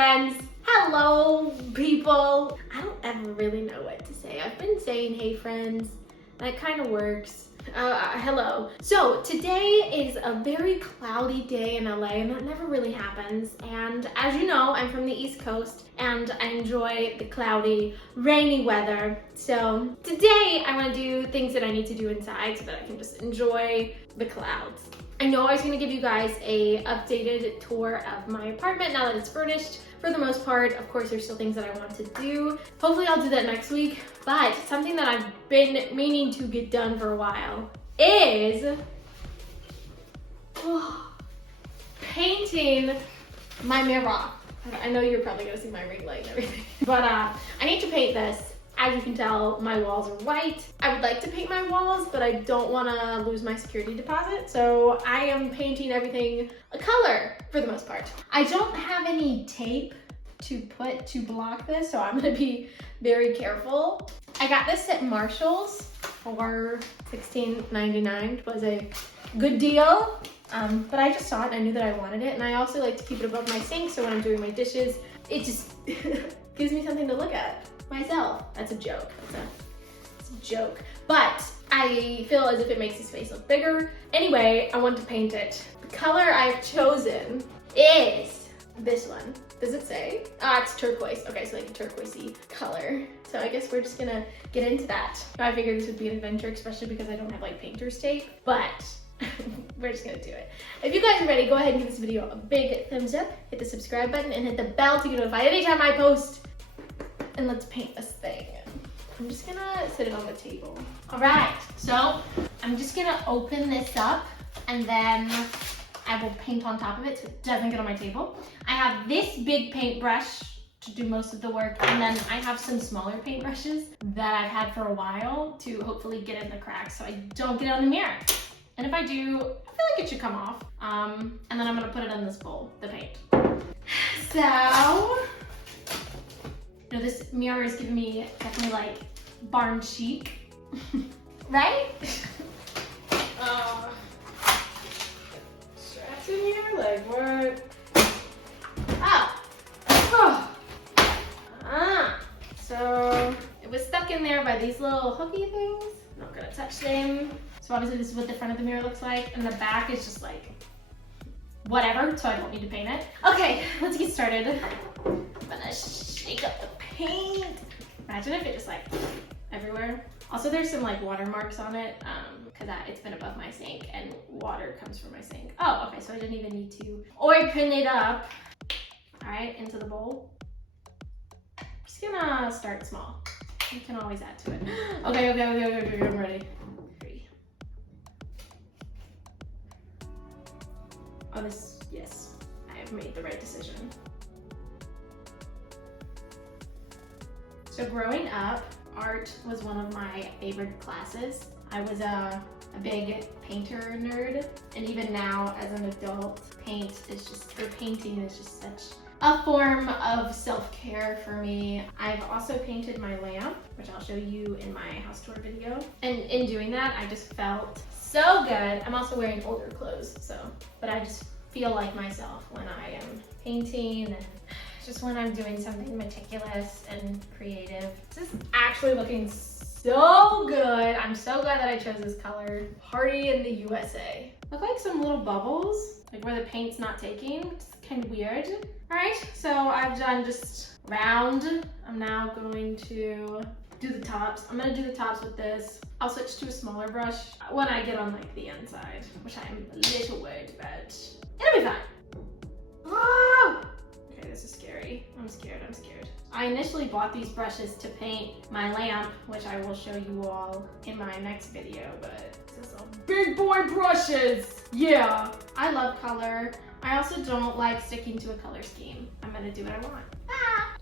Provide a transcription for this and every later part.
friends. Hello, people. I don't ever really know what to say. I've been saying hey friends. That kind of works. Hello. So today is a very cloudy day in LA, and that never really happens. And as you know, I'm from the East Coast and I enjoy the cloudy, rainy weather. So today I want to do things that I need to do inside so that I can just enjoy the clouds. I know I was going to give you guys a updated tour of my apartment now that it's furnished. For the most part, of course, there's still things that I want to do. Hopefully I'll do that next week, but something that I've been meaning to get done for a while is painting my mirror. I know you're probably gonna see my ring light and everything, but I need to paint this. As you can tell, my walls are white. I would like to paint my walls, but I don't wanna lose my security deposit, so I am painting everything a color for the most part. I don't have any tape to put to block this, so I'm gonna be very careful. I got this at Marshall's for $16.99. It was a good deal, but I just saw it and I knew that I wanted it, and I also like to keep it above my sink, so when I'm doing my dishes, it just gives me something to look at myself. That's a joke. It's a joke. But I feel as if it makes his face look bigger. Anyway, I want to paint it. The color I've chosen is this one. Does it say? It's turquoise. Okay, so like a turquoisey color. So I guess we're just gonna get into that. I figured this would be an adventure, especially because I don't have like painter's tape, but we're just gonna do it. If you guys are ready, go ahead and give this video a big thumbs up, hit the subscribe button, and hit the bell to get notified anytime I post. And let's paint this thing. I'm just gonna sit it on the table. All right, so I'm just gonna open this up and then I will paint on top of it so it doesn't get on my table. I have this big paintbrush to do most of the work, and then I have some smaller paintbrushes that I've had for a while to hopefully get in the cracks so I don't get it on the mirror. And if I do, I feel like it should come off. And then I'm gonna put it in this bowl, the paint. So, you know, this mirror is giving me definitely like barn chic, right? Straps in here, like what? So it was stuck in there by these little hooky things. I'm not gonna touch them. So obviously this is what the front of the mirror looks like, and the back is just like whatever, so I don't need to paint it. Okay, let's get started. I'm gonna shake up the paint. Imagine if it just like everywhere. Also, there's some like watermarks on it because it's been above my sink and water comes from my sink. Oh, okay, so I didn't even need to open it up. All right, into the bowl. I'm just gonna start small. You can always add to it. Okay, I'm ready. 3. Oh, yes, I have made the right decision. So growing up, art was one of my favorite classes. I was a big painter nerd, and even now as an adult, painting is just such a form of self-care for me. I've also painted my lamp, which I'll show you in my house tour video. And in doing that, I just felt so good. I'm also wearing older clothes, but I just feel like myself when I am painting and just when I'm doing something meticulous and creative. This is actually looking so good. I'm so glad that I chose this color. Party in the USA. Look like some little bubbles, like where the paint's not taking. It's kind of weird. All right, so I've done just round. I'm now going to do the tops. I'm gonna do the tops with this. I'll switch to a smaller brush when I get on like the inside, which I'm a little worried about. It'll be fine. Oh! Okay, this is scary. I'm scared. I initially bought these brushes to paint my lamp, which I will show you all in my next video, but this is some big boy brushes. Yeah, I love color. I also don't like sticking to a color scheme. I'm gonna do what I want.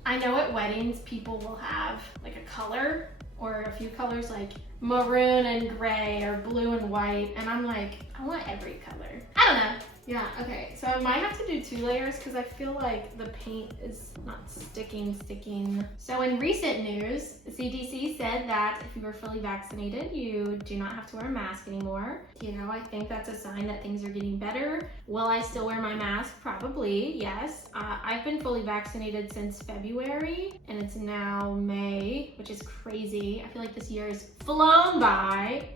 I know at weddings, people will have like a color or a few colors. Like maroon and gray or blue and white, and I'm like, I want every color. I don't know. Yeah, okay, so I might have to do 2 layers because I feel like the paint is not sticking. So in recent news, the CDC said that if you were fully vaccinated, you do not have to wear a mask anymore. You know, I think that's a sign that things are getting better. Will I still wear my mask? Probably, yes. I've been fully vaccinated since February, and it's now May, which is crazy. I feel like this year has flown by.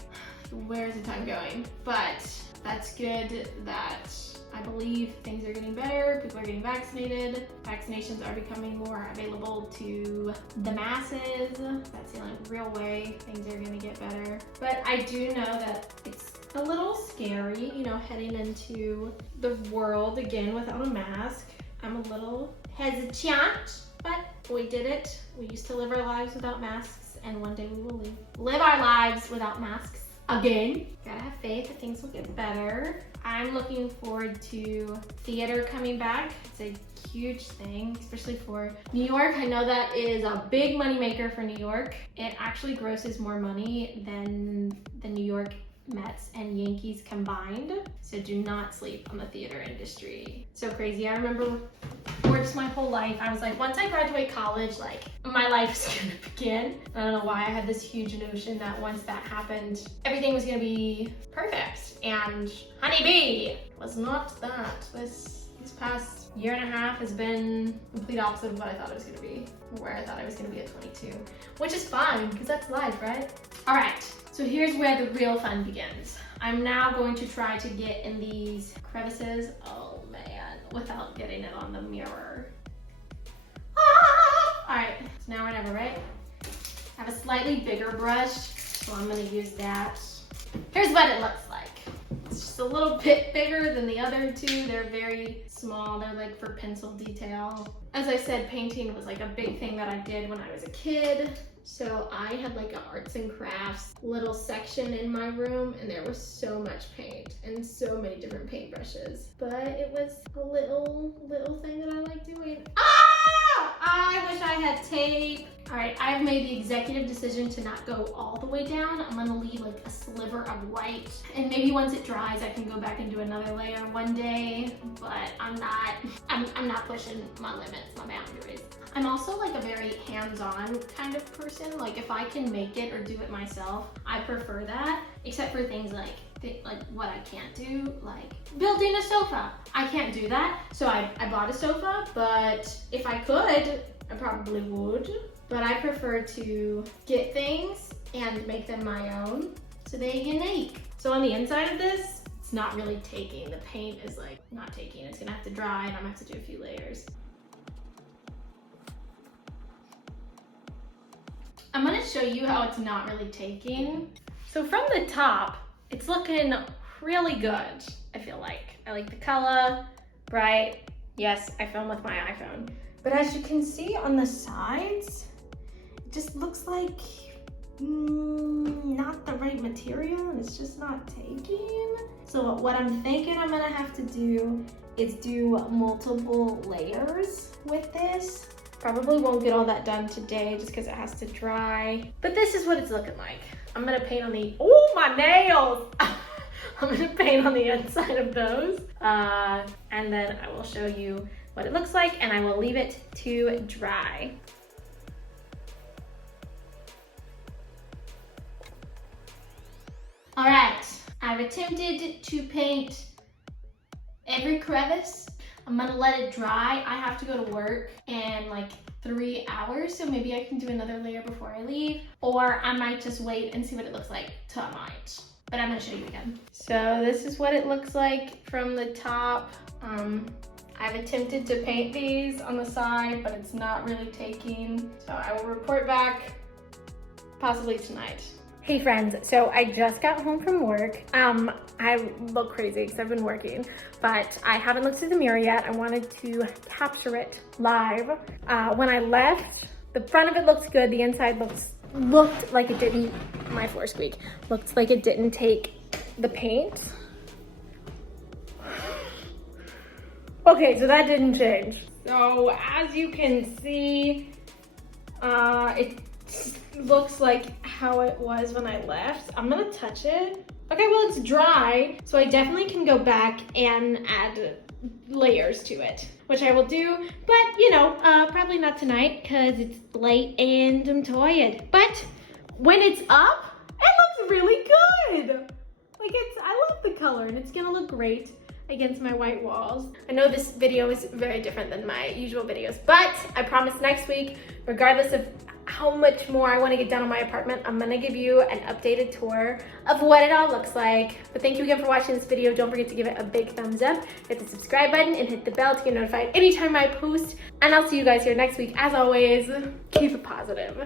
Where's the time going? But that's good that I believe things are getting better, people are getting vaccinated, vaccinations are becoming more available to the masses. That's the only real way things are gonna get better. But I do know that it's a little scary, you know, heading into the world again without a mask. I'm a little hesitant, but we did it. We used to live our lives without masks, and one day we will live our lives without masks again. Gotta have faith that things will get better. I'm looking forward to theater coming back. It's a huge thing, especially for New York. I know that is a big moneymaker for New York. It actually grosses more money than the New York Mets and Yankees combined. So do not sleep on the theater industry. So crazy. I remember for just my whole life, I was like, once I graduate college, like my life is gonna begin. I don't know why I had this huge notion that once that happened, everything was gonna be perfect. And honeybee was not that. This past year and a half has been complete opposite of what I thought it was gonna be, where I thought I was gonna be at 22, which is fine because that's life, right? All right. So here's where the real fun begins. I'm now going to try to get in these crevices, oh man, without getting it on the mirror. Ah! All right, it's now or never, right? I have a slightly bigger brush, so I'm gonna use that. Here's what it looks like. It's just a little bit bigger than the other two. They're very small, they're like for pencil detail. As I said, painting was like a big thing that I did when I was a kid. So I had like an arts and crafts little section in my room, and there was so much paint and so many different paintbrushes. But it was a little thing that I like doing. Ah! I wish I had tape. All right, I've made the executive decision to not go all the way down. I'm gonna leave like a sliver of white, and maybe once it dries, I can go back and do another layer one day. But I'm not pushing my limits, my boundaries. I'm also like a very hands-on kind of person. Like if I can make it or do it myself, I prefer that, except for things like what I can't do, like building a sofa. I can't do that, so I bought a sofa, but if I could, I probably would. But I prefer to get things and make them my own so they're unique. So on the inside of this, it's not really taking. The paint is like not taking. It's gonna have to dry, and I'm gonna have to do a few layers. I'm gonna show you how it's not really taking. So from the top, it's looking really good, I feel like. I like the color, bright. Yes, I film with my iPhone. But as you can see on the sides, it just looks like not the right material, and it's just not taking. So what I'm thinking I'm gonna have to do is do multiple layers with this. Probably won't get all that done today just because it has to dry. But this is what it's looking like. I'm gonna paint on the, oh, my nails! I'm gonna paint on the inside of those. And then I will show you what it looks like, and I will leave it to dry. All right, I've attempted to paint every crevice. I'm gonna let it dry. I have to go to work in like 3 hours, so maybe I can do another layer before I leave, or I might just wait and see what it looks like tonight. But I'm gonna show you again. So this is what it looks like from the top. I've attempted to paint these on the side, but it's not really taking. So I will report back possibly tonight. Hey friends, so I just got home from work. I look crazy because I've been working, but I haven't looked at the mirror yet. I wanted to capture it live. When I left, the front of it looked good. The inside looked like it didn't, my floor squeak, looked like it didn't take the paint. Okay, so that didn't change. So as you can see, it's looks like how it was when I left. I'm gonna touch it. Okay, well it's dry, so I definitely can go back and add layers to it, which I will do, but you know, probably not tonight because it's late and I'm tired. But when it's up, it looks really good. Like I love the color and it's gonna look great against my white walls. I know this video is very different than my usual videos, but I promise next week, regardless of how much more I want to get done on my apartment, I'm gonna give you an updated tour of what it all looks like. But thank you again for watching this video. Don't forget to give it a big thumbs up, hit the subscribe button, and hit the bell to get notified anytime I post. And I'll see you guys here next week. As always, keep it positive.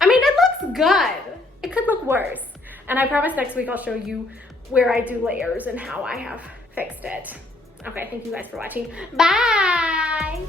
I mean, it looks good. It could look worse. And I promise next week I'll show you where I do layers and how I have fixed it. Okay, thank you guys for watching. Bye!